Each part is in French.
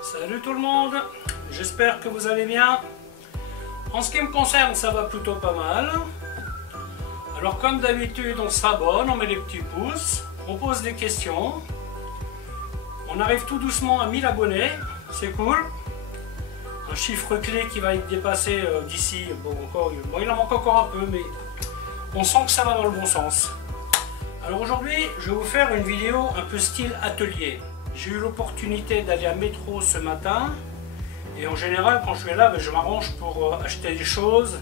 Salut tout le monde, j'espère que vous allez bien. En ce qui me concerne, ça va plutôt pas mal. Alors comme d'habitude, on s'abonne, on met les petits pouces, on pose des questions. On arrive tout doucement à 1000 abonnés, c'est cool. Un chiffre clé qui va être dépassé d'ici, bon, il en manque encore un peu, mais on sent que ça va dans le bon sens. Alors aujourd'hui, je vais vous faire une vidéo un peu style atelier. J'ai eu l'opportunité d'aller à Métro ce matin, et en général quand je vais là, je m'arrange pour acheter des choses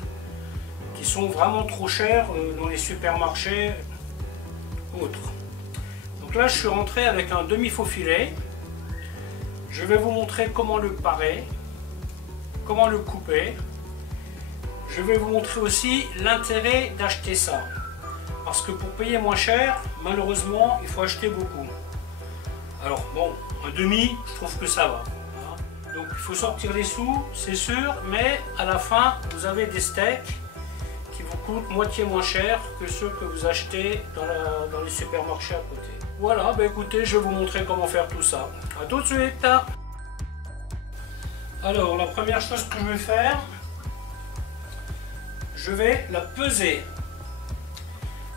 qui sont vraiment trop chères dans les supermarchés ou autres. Donc là je suis rentré avec un demi-faux filet. Je vais vous montrer comment le parer, comment le couper. Je vais vous montrer aussi l'intérêt d'acheter ça. Parce que pour payer moins cher, malheureusement, il faut acheter beaucoup. Alors bon, un demi, je trouve que ça va. Donc il faut sortir les sous, c'est sûr, mais à la fin, vous avez des steaks qui vous coûtent moitié moins cher que ceux que vous achetez dans les supermarchés à côté. Voilà, bah écoutez, je vais vous montrer comment faire tout ça. A tout de suite. Alors, la première chose que je vais faire, je vais la peser.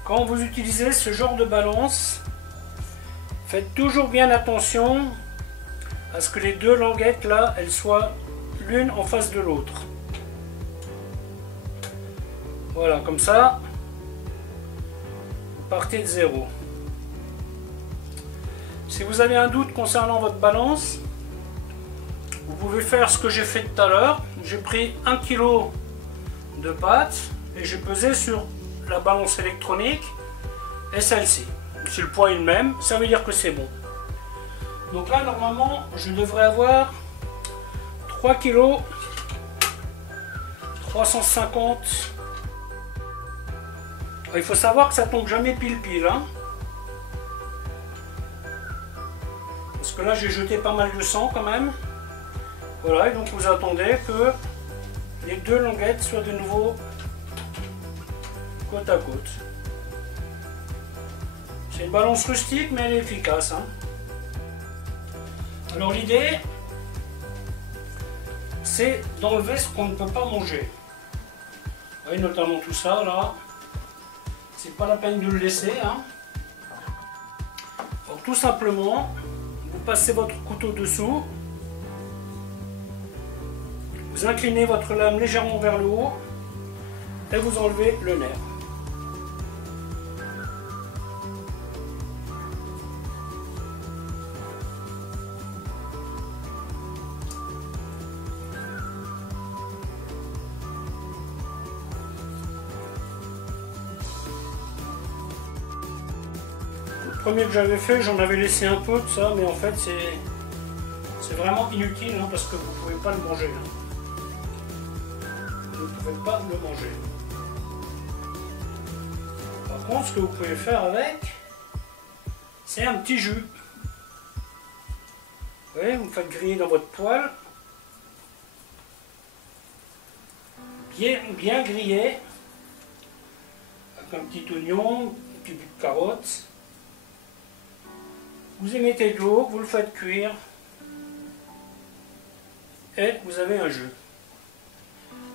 Quand vous utilisez ce genre de balance, faites toujours bien attention à ce que les deux languettes là, elles soient l'une en face de l'autre. Voilà, comme ça, vous partez de zéro. Si vous avez un doute concernant votre balance, vous pouvez faire ce que j'ai fait tout à l'heure. J'ai pris 1 kg de pâtes et j'ai pesé sur la balance électronique et celle-ci. Si le poids est le même, ça veut dire que c'est bon. Donc là, normalement, je devrais avoir 3 kg 350. Il faut savoir que ça tombe jamais pile hein. Parce que là, j'ai jeté pas mal de sang quand même. Voilà, et donc vous attendez que les deux languettes soient de nouveau côte à côte. C'est une balance rustique, mais elle est efficace, hein. Alors l'idée, c'est d'enlever ce qu'on ne peut pas manger. Vous voyez, notamment tout ça, là. C'est pas la peine de le laisser, hein. Donc tout simplement, vous passez votre couteau dessous. Vous inclinez votre lame légèrement vers le haut et vous enlevez le nerf. Le premier que j'avais fait, j'en avais laissé un peu de ça, mais en fait c'est vraiment inutile hein, parce que vous ne pouvez pas le manger. Hein. Vous ne pouvez pas le manger. Par contre, ce que vous pouvez faire avec, c'est un petit jus. Vous voyez, vous faites griller dans votre poêle. Bien grillé. Avec un petit oignon, un petit bout de carotte. Vous y mettez de l'eau, vous le faites cuire. Et vous avez un jus.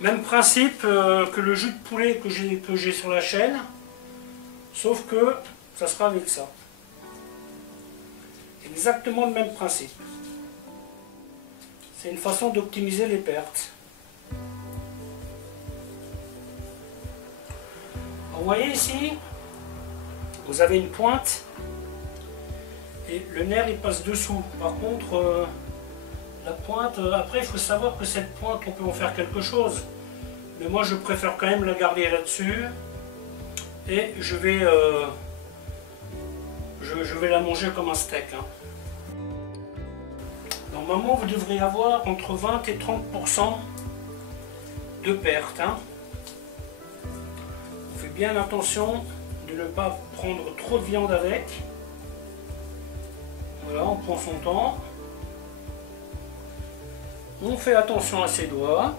Même principe que le jus de poulet que j'ai sur la chaîne, sauf que ça sera avec ça. Exactement le même principe. C'est une façon d'optimiser les pertes. Alors, vous voyez ici, vous avez une pointe et le nerf il passe dessous. Par contre, la pointe, après il faut savoir que cette pointe on peut en faire quelque chose, mais moi je préfère quand même la garder là-dessus et je vais la manger comme un steak hein. Normalement vous devriez avoir entre 20 et 30% de perte hein. On fait bien attention de ne pas prendre trop de viande avec. Voilà, on prend son temps. On fait attention à ses doigts.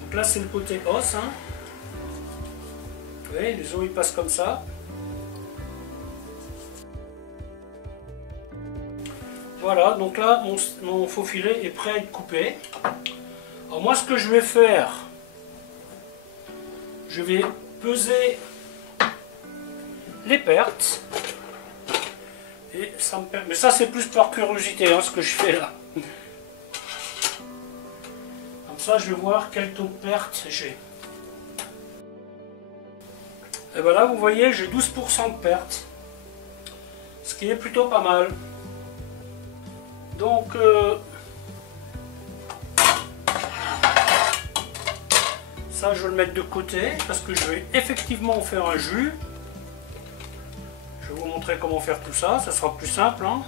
Donc là c'est le côté os. Hein. Vous voyez, les os ils passent comme ça. Voilà, donc là mon faux filet est prêt à être coupé. Alors moi ce que je vais faire, je vais peser les pertes. Et ça me permet. Mais ça c'est plus par curiosité hein, ce que je fais là. Comme ça je vais voir quel taux de perte j'ai. Et voilà, vous voyez, j'ai 12% de perte. Ce qui est plutôt pas mal. Donc, ça je vais le mettre de côté parce que je vais effectivement faire un jus. Je vais vous montrer comment faire tout ça, ça sera plus simple. Hein.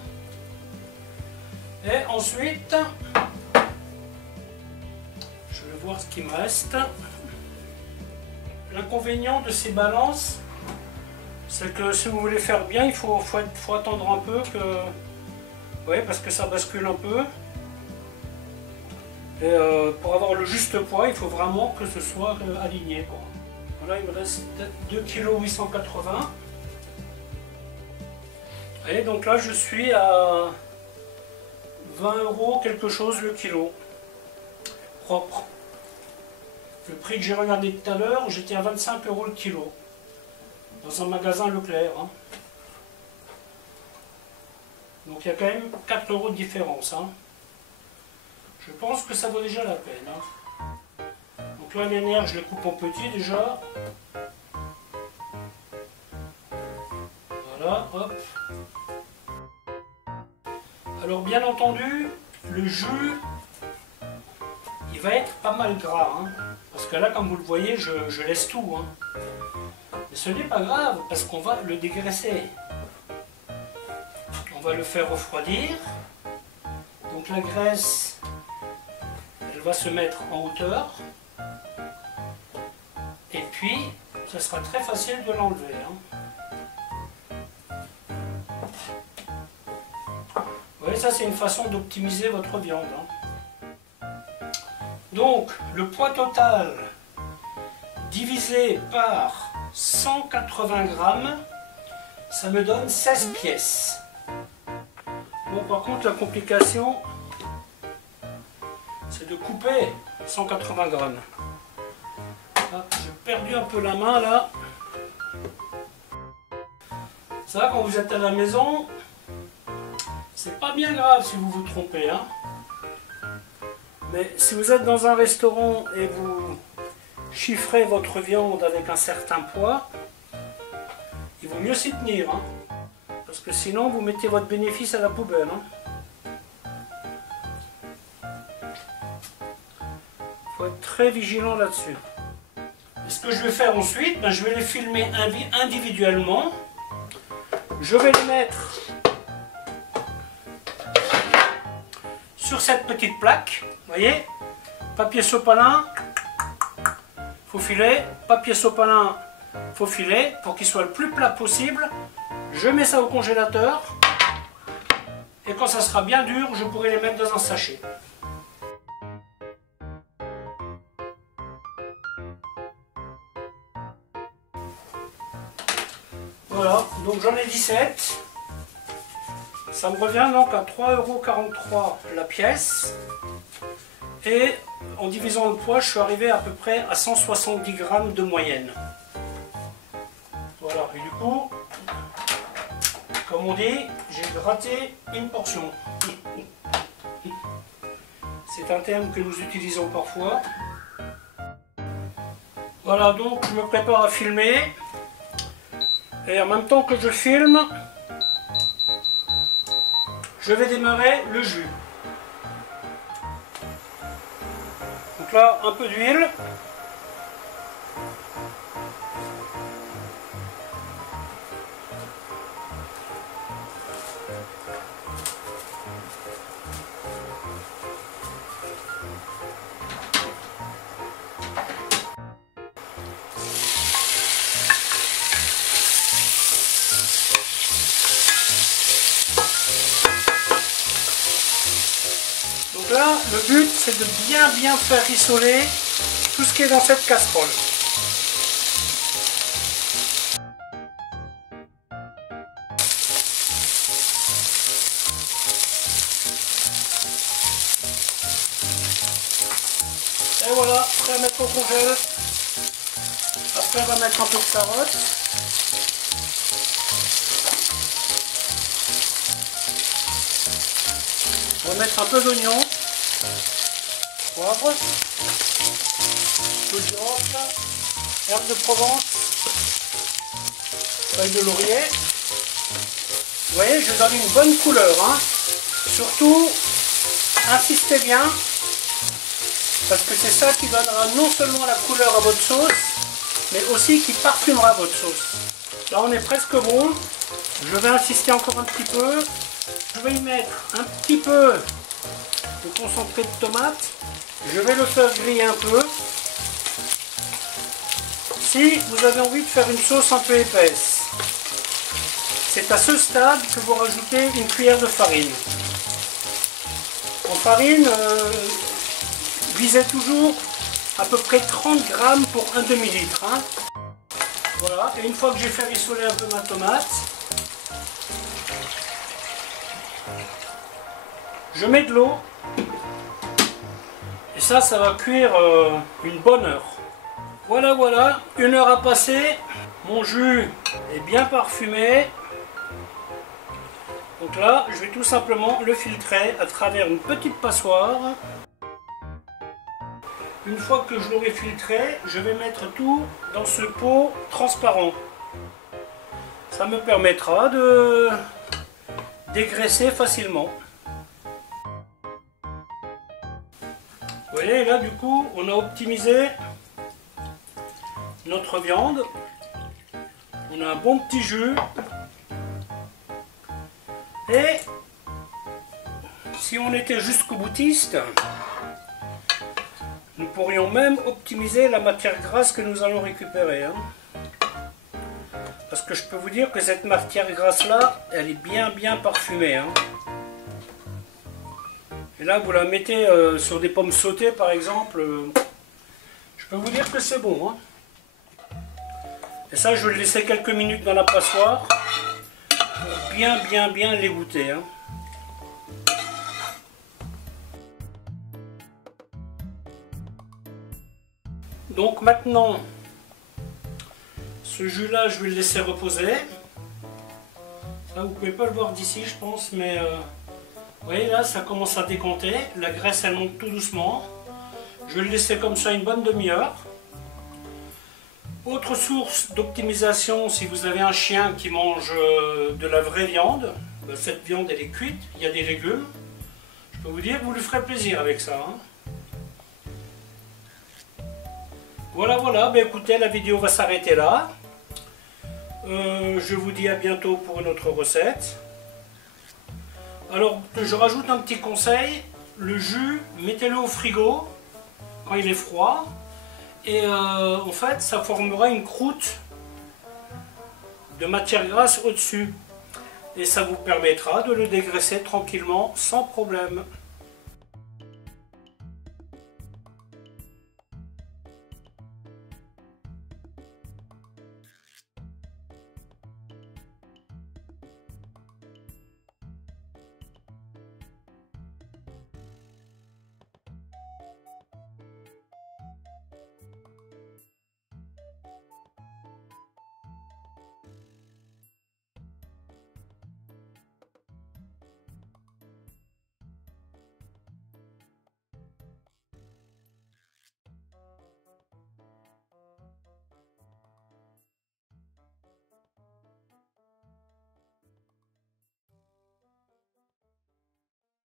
Et ensuite, je vais voir ce qui me reste. L'inconvénient de ces balances, c'est que si vous voulez faire bien, il faut attendre un peu que... Oui, parce que ça bascule un peu. Et pour avoir le juste poids, il faut vraiment que ce soit aligné, quoi. Voilà, il me reste 2,880 kg. Et donc là, je suis à 20 € quelque chose le kilo. Propre. Le prix que j'ai regardé tout à l'heure, j'étais à 25 € le kilo. Dans un magasin Leclerc. Hein. Donc il y a quand même 4 € de différence. Hein. Je pense que ça vaut déjà la peine. Hein. Donc là les nerfs je les coupe en petit déjà. Voilà, hop. Alors bien entendu, le jus, il va être pas mal gras. Hein. Parce que là comme vous le voyez, je laisse tout. Hein. Mais ce n'est pas grave parce qu'on va le dégraisser. On va le faire refroidir. Donc la graisse, elle va se mettre en hauteur. Et puis, ça sera très facile de l'enlever. Hein. Vous voyez, ça c'est une façon d'optimiser votre viande. Hein. Donc, le poids total divisé par 180 grammes, ça me donne 16 pièces. Bon, par contre, la complication, c'est de couper 180 grammes. Ah, j'ai perdu un peu la main là. Ça, quand vous êtes à la maison, c'est pas bien grave si vous vous trompez. Hein. Mais si vous êtes dans un restaurant et vous chiffrez votre viande avec un certain poids, il vaut mieux s'y tenir. Hein. Parce que sinon, vous mettez votre bénéfice à la poubelle. Hein. Faut être très vigilant là-dessus. Et ce que je vais faire ensuite, ben, je vais les filmer individuellement. Je vais les mettre sur cette petite plaque. Vous voyez, papier sopalin, faux filet, papier sopalin, faux filet, pour qu'il soit le plus plat possible. Je mets ça au congélateur et quand ça sera bien dur, je pourrai les mettre dans un sachet. Voilà, donc j'en ai 17. Ça me revient donc à 3,43 € la pièce. Et en divisant le poids, je suis arrivé à peu près à 170 grammes de moyenne. Voilà, et du coup, comme on dit, j'ai gratté une portion. C'est un terme que nous utilisons parfois. Voilà, donc je me prépare à filmer. Et en même temps que je filme, je vais démarrer le jus. Donc là, un peu d'huile. Donc là, le but, c'est de bien faire rissoler tout ce qui est dans cette casserole. Et voilà, prêt à mettre au congèle. Après on va mettre un peu de carotte. On va mettre un peu d'oignon, poivre, peu de girofle, herbes de Provence, feuilles de laurier. Vous voyez, je donne une bonne couleur. Hein. Surtout, insistez bien, parce que c'est ça qui donnera non seulement la couleur à votre sauce, mais aussi qui parfumera votre sauce. Là on est presque bon. Je vais insister encore un petit peu. Je vais y mettre un petit peu de concentré de tomate. Je vais le faire griller un peu. Si vous avez envie de faire une sauce un peu épaisse, c'est à ce stade que vous rajoutez une cuillère de farine. En farine, visez toujours à peu près 30 grammes pour un demi-litre. Hein. Voilà, et une fois que j'ai fait rissoler un peu ma tomate, je mets de l'eau. Et ça va cuire une bonne heure. Voilà, voilà, 1 heure a passé. Mon jus est bien parfumé. Donc là, je vais tout simplement le filtrer à travers une petite passoire. Une fois que je l'aurai filtré, je vais mettre tout dans ce pot transparent. Ça me permettra de dégraisser facilement. Vous voyez, là du coup, on a optimisé notre viande. On a un bon petit jus. Et si on était jusqu'au boutiste, nous pourrions même optimiser la matière grasse que nous allons récupérer. Hein. Parce que je peux vous dire que cette matière grasse là, elle est bien parfumée. Hein. Et là, vous la mettez sur des pommes sautées par exemple. Je peux vous dire que c'est bon. Hein. Et ça, je vais le laisser quelques minutes dans la passoire pour bien les goûter. Hein. Donc maintenant, ce jus là, je vais le laisser reposer. Ça, vous ne pouvez pas le voir d'ici, je pense, mais vous voyez là, ça commence à décanter. La graisse, elle monte tout doucement. Je vais le laisser comme ça une bonne demi-heure. Autre source d'optimisation, si vous avez un chien qui mange de la vraie viande, ben cette viande elle est cuite, il y a des légumes. Je peux vous dire que vous lui ferez plaisir avec ça. Hein. Voilà, ben écoutez, la vidéo va s'arrêter là. Je vous dis à bientôt pour une autre recette. Alors, je rajoute un petit conseil. Le jus, mettez-le au frigo quand il est froid. Et en fait, ça formera une croûte de matière grasse au-dessus. Et ça vous permettra de le dégraisser tranquillement, sans problème.